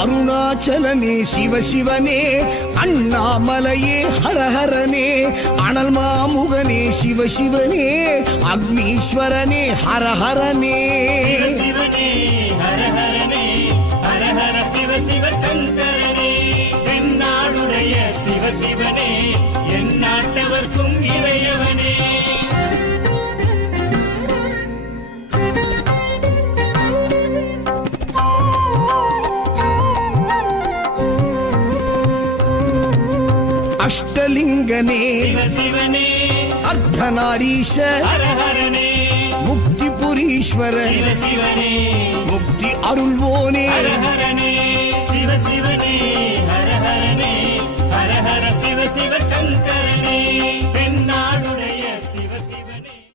அருணாச்சலனே சிவசிவனே, அண்ணாமலையே ஹரஹரனே, அனல் மாமுகனே சிவசிவனே, அக்னீஸ்வரனே ஹரஹரனே. சிவனே ஹரஹரனே, ஹரஹர சிவ சிவ சங்கரனே, எந்நாடுடைய சிவசிவனே, என் நாட்டவர்க்கும் இறையவனே. அஷ்டலிங்கனே சிவசிவனே, அர்த்தநாரீஷ ஹரஹரனே, முக்திபுரீஸ்வர சிவசிவனே, முக்தி அருள்வோனே. ஹரஹரனே சிவசிவனே, ஹரஹரனே, ஹரஹர சிவ சிவ சங்கரனே,